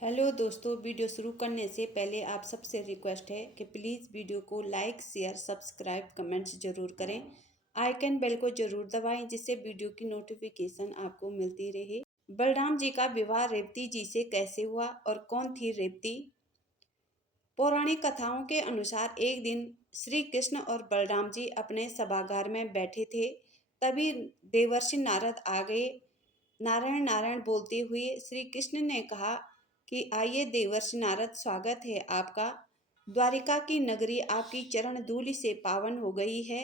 Hello दोस्तों, video शुरू करने से पहले आप सबसे रिक्वेस्ट है कि प्लीज़ वीडियो को लाइक, शेयर, सब्सक्राइब, कमेंट्स ज़रूर करें। आइकन बेल को ज़रूर दबाएं जिससे वीडियो की नोटिफिकेशन आपको मिलती रहे। बलराम जी का विवाह रेवती जी से कैसे हुआ और कौन थी रेवती? पौराणिक कथाओं के अनुसार एक दिन श्री कृष्ण और बलराम जी अपने सभागार में बैठे थे। तभी देवर्षि नारद आ गए। नारायण नारायण बोलते हुए श्री कृष्ण ने कहा कि आइए देवर्षि नारद, स्वागत है आपका। द्वारिका की नगरी आपकी चरण धूलि से पावन हो गई है।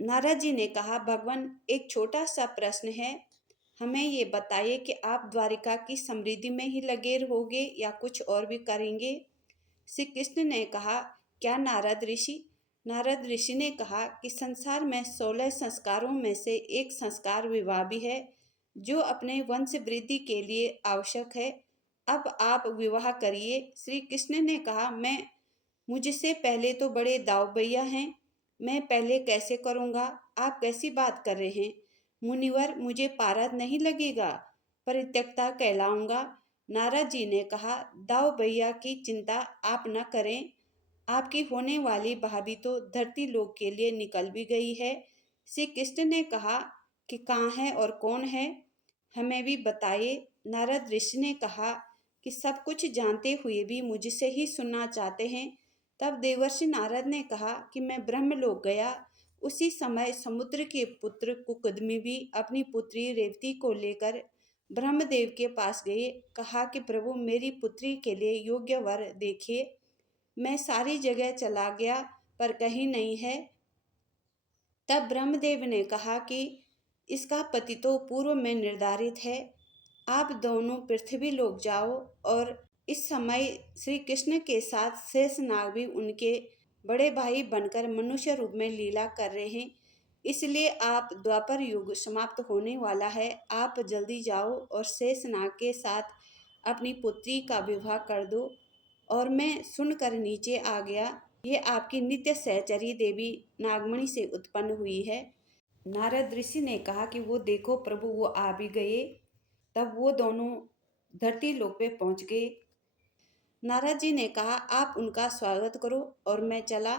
नारद जी ने कहा, भगवान, एक छोटा सा प्रश्न है। हमें ये बताइए कि आप द्वारिका की समृद्धि में ही लगे रहोगे या कुछ और भी करेंगे? श्री कृष्ण ने कहा, क्या नारद ऋषि? नारद ऋषि ने कहा कि संसार में 16 संस्कारों में से एक संस्कार विवाह भी है, जो अपने वंश वृद्धि के लिए आवश्यक है। अब आप विवाह करिए। श्री कृष्ण ने कहा, मैं मुझसे पहले तो बड़े दाऊबैया हैं, मैं पहले कैसे करूँगा? आप कैसी बात कर रहे हैं मुनिवर, मुझे पारद नहीं लगेगा, परित्यक्ता कहलाऊंगा। नारद जी ने कहा, दाऊ भैया की चिंता आप न करें। आपकी होने वाली भाभी तो धरती लोक के लिए निकल भी गई है। श्री कृष्ण ने कहा कि कहाँ है और कौन है, हमें भी बताइए। नारद ऋषि ने कहा कि सब कुछ जानते हुए भी मुझसे ही सुनना चाहते हैं। तब देवर्षि नारद ने कहा कि मैं ब्रह्मलोक गया। उसी समय समुद्र के पुत्र कुकदमी भी अपनी पुत्री रेवती को लेकर ब्रह्मदेव के पास गए। कहा कि प्रभु, मेरी पुत्री के लिए योग्य वर देखिए। मैं सारी जगह चला गया पर कहीं नहीं है। तब ब्रह्मदेव ने कहा कि इसका पति तो पूर्व में निर्धारित है, आप दोनों पृथ्वी लोक जाओ। और इस समय श्री कृष्ण के साथ शेषनाग भी उनके बड़े भाई बनकर मनुष्य रूप में लीला कर रहे हैं। इसलिए आप द्वापर युग समाप्त होने वाला है, आप जल्दी जाओ और शेषनाग के साथ अपनी पुत्री का विवाह कर दो। और मैं सुनकर नीचे आ गया, ये आपकी नित्य सहचरी देवी नागमणि से उत्पन्न हुई है। नारद ऋषि ने कहा कि वो देखो प्रभु, वो आ भी गए। तब वो दोनों धरती लोक पे पहुंच गए। नारद जी ने कहा, आप उनका स्वागत करो और मैं चला।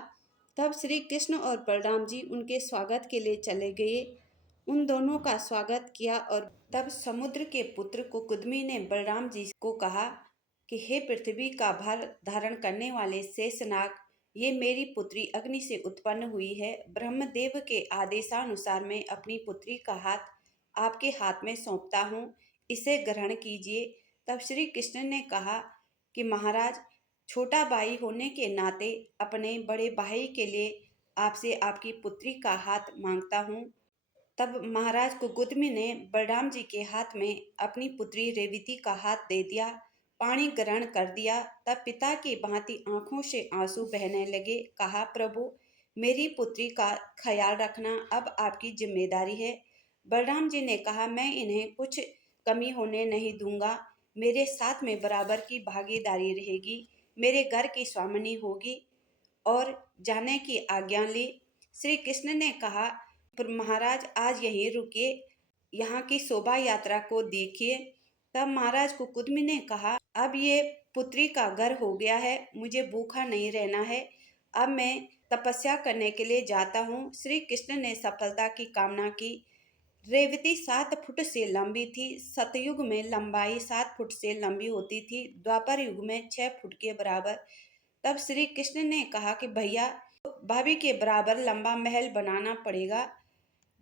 तब श्री कृष्ण और बलराम जी उनके स्वागत के लिए चले गए। उन दोनों का स्वागत किया और तब समुद्र के पुत्र कुकुदमी ने बलराम जी को कहा कि हे पृथ्वी का भार धारण करने वाले शेषनाग, ये मेरी पुत्री अग्नि से उत्पन्न हुई है। ब्रह्मदेव के आदेशानुसार मैं अपनी पुत्री का हाथ आपके हाथ में सौंपता हूँ, इसे ग्रहण कीजिए। तब श्री कृष्ण ने कहा कि महाराज, छोटा भाई होने के नाते अपने बड़े भाई के लिए आपसे आपकी पुत्री का हाथ मांगता हूँ। तब महाराज कुकुदमी ने बलराम जी के हाथ में अपनी पुत्री रेवती का हाथ दे दिया, पानी ग्रहण कर दिया। तब पिता की भांति आंखों से आंसू बहने लगे। कहा, प्रभु, मेरी पुत्री का ख्याल रखना अब आपकी जिम्मेदारी है। बलराम जी ने कहा, मैं इन्हें कुछ कमी होने नहीं दूंगा, मेरे साथ में बराबर की भागीदारी रहेगी, मेरे घर की स्वामिनी होगी। और जाने की आज्ञा ली। श्री कृष्ण ने कहा, पर महाराज आज यहीं रुकिए, यहाँ की शोभा यात्रा को देखिए। तब महाराज कुकुदमी ने कहा, अब ये पुत्री का घर हो गया है, मुझे भूखा नहीं रहना है, अब मैं तपस्या करने के लिए जाता हूँ। श्री कृष्ण ने सफलता की कामना की। रेवती 7 फुट से लंबी थी। सतयुग में लंबाई 7 फुट से लंबी होती थी, द्वापर युग में 6 फुट के बराबर। तब श्री कृष्ण ने कहा कि भैया, भाभी के बराबर लंबा महल बनाना पड़ेगा।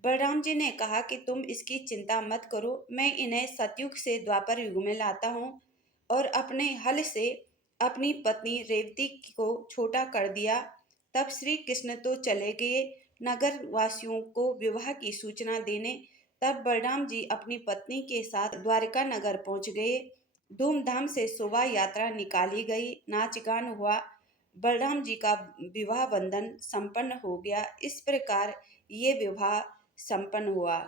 बलराम जी ने कहा कि तुम इसकी चिंता मत करो, मैं इन्हें सतयुग से द्वापर युग में लाता हूँ। और अपने हल से अपनी पत्नी रेवती को छोटा कर दिया। तब श्री कृष्ण तो चले गए नगर वासियों को विवाह की सूचना देने। तब बलराम जी अपनी पत्नी के साथ द्वारिका नगर पहुंच गए। धूमधाम से शोभा यात्रा निकाली गई, नाच गान हुआ, बलराम जी का विवाह बंधन संपन्न हो गया। इस प्रकार ये विवाह संपन्न हुआ।